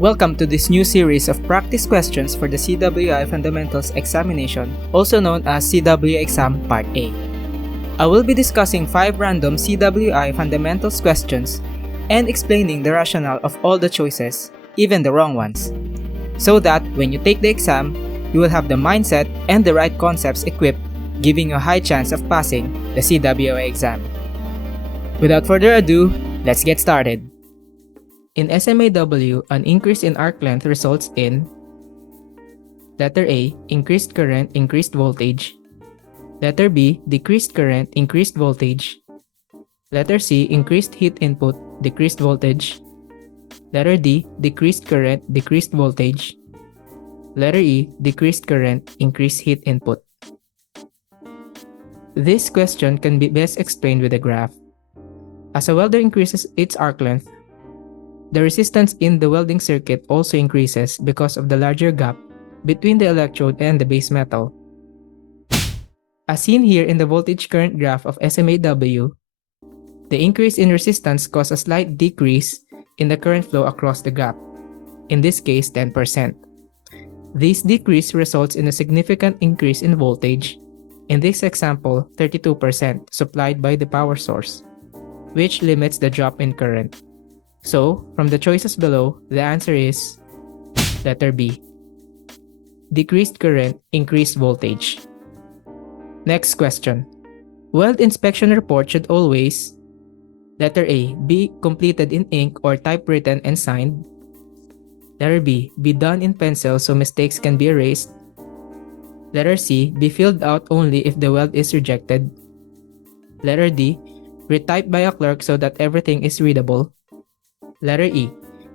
Welcome to this new series of practice questions for the CWI Fundamentals Examination, also known as CWI Exam Part A. I will be discussing 5 random CWI Fundamentals questions and explaining the rationale of all the choices, even the wrong ones, so that when you take the exam, you will have the mindset and the right concepts equipped, giving you a high chance of passing the CWI exam. Without further ado, let's get started. In SMAW, an increase in arc length results in letter A, increased current, increased voltage. Letter B, decreased current, increased voltage. Letter C, increased heat input, decreased voltage. Letter D, decreased current, decreased voltage. Letter E, decreased current, increased heat input. This question can be best explained with a graph. As a welder increases its arc length, the resistance in the welding circuit also increases because of the larger gap between the electrode and the base metal. As seen here in the voltage current graph of SMAW, the increase in resistance caused a slight decrease in the current flow across the gap, in this case 10%. This decrease results in a significant increase in voltage, in this example 32% supplied by the power source, which limits the drop in current. So, from the choices below, the answer is letter B. Decreased current, increased voltage. Next question. Weld inspection report should always letter A, be completed in ink or typewritten and signed. Letter B, be done in pencil so mistakes can be erased. Letter C, be filled out only if the weld is rejected. Letter D, retyped by a clerk so that everything is readable. Letter E,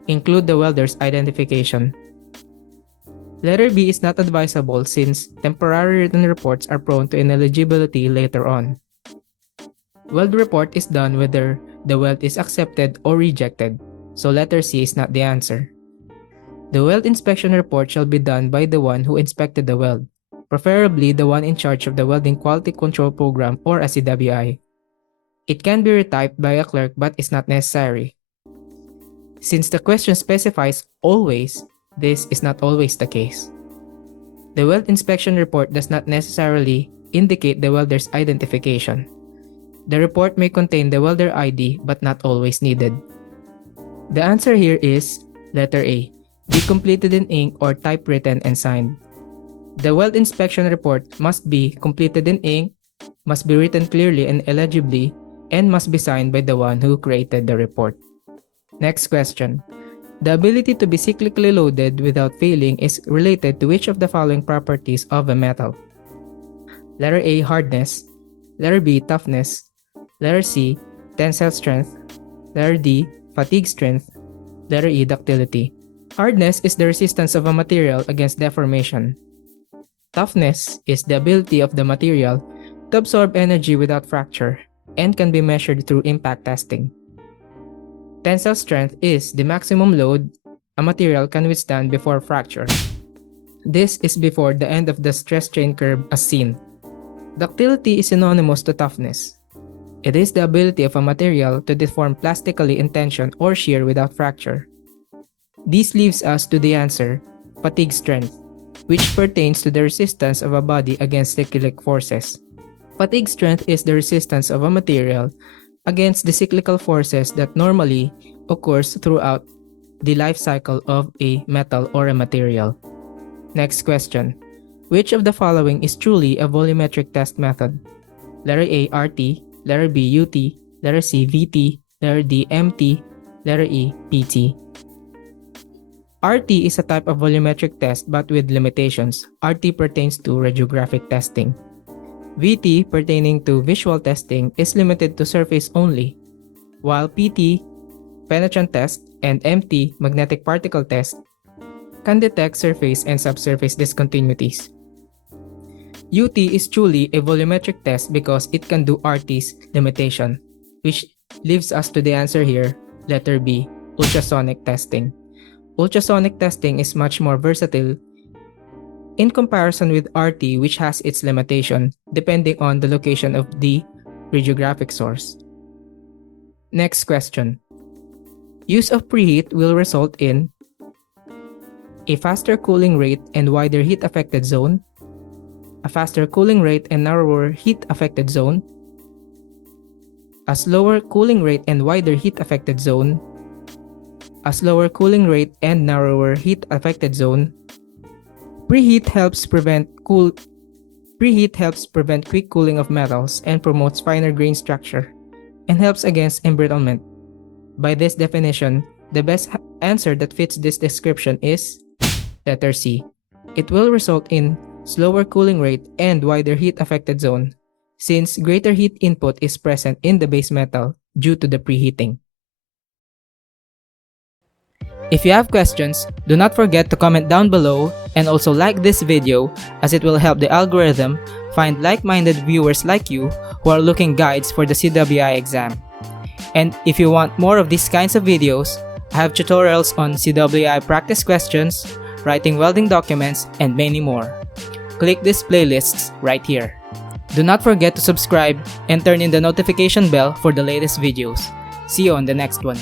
include the welder's identification. Letter B is not advisable since temporary written reports are prone to ineligibility later on. Weld report is done whether the weld is accepted or rejected, so letter C is not the answer. The weld inspection report shall be done by the one who inspected the weld, preferably the one in charge of the welding quality control program or a CWI. It can be retyped by a clerk but is not necessary. Since the question specifies always, this is not always the case. The weld inspection report does not necessarily indicate the welder's identification. The report may contain the welder ID but not always needed. The answer here is letter A, be completed in ink or typewritten and signed. The weld inspection report must be completed in ink, must be written clearly and illegibly, and must be signed by the one who created the report. Next question. The ability to be cyclically loaded without failing is related to which of the following properties of a metal? Letter A, hardness. Letter B, toughness. Letter C, tensile strength. Letter D, fatigue strength. Letter E, ductility. Hardness is the resistance of a material against deformation. Toughness is the ability of the material to absorb energy without fracture and can be measured through impact testing. Tensile strength is the maximum load a material can withstand before fracture. This is before the end of the stress strain curve as seen. Ductility is synonymous to toughness. It is the ability of a material to deform plastically in tension or shear without fracture. This leaves us to the answer, fatigue strength, which pertains to the resistance of a body against cyclic forces. Fatigue strength is the resistance of a material against the cyclical forces that normally occurs throughout the life cycle of a metal or a material. Next question. Which of the following is truly a volumetric test method? Letter A, RT. Letter B, UT. Letter C, VT. Letter D, MT. Letter E, PT. RT is a type of volumetric test but with limitations. RT pertains to radiographic testing. VT, pertaining to visual testing, is limited to surface only, while PT, penetrant test, and MT, magnetic particle test, can detect surface and subsurface discontinuities. UT is truly a volumetric test because it can do RT's limitation, which leaves us to the answer here, letter B, ultrasonic testing. Ultrasonic testing is much more versatile in comparison with RT, which has its limitation depending on the location of the radiographic source. Next question. Use of preheat will result in a faster cooling rate and wider heat affected zone, a faster cooling rate and narrower heat affected zone, a slower cooling rate and wider heat affected zone, a slower cooling rate and narrower heat affected zone. Preheat helps prevent quick cooling of metals and promotes finer grain structure and helps against embrittlement. By this definition, the best answer that fits this description is letter C. It will result in slower cooling rate and wider heat affected zone, since greater heat input is present in the base metal due to the preheating. If you have questions, do not forget to comment down below and also like this video, as it will help the algorithm find like-minded viewers like you who are looking guides for the CWI exam. And if you want more of these kinds of videos, I have tutorials on CWI practice questions, writing welding documents, and many more. Click these playlists right here. Do not forget to subscribe and turn in the notification bell for the latest videos. See you on the next one.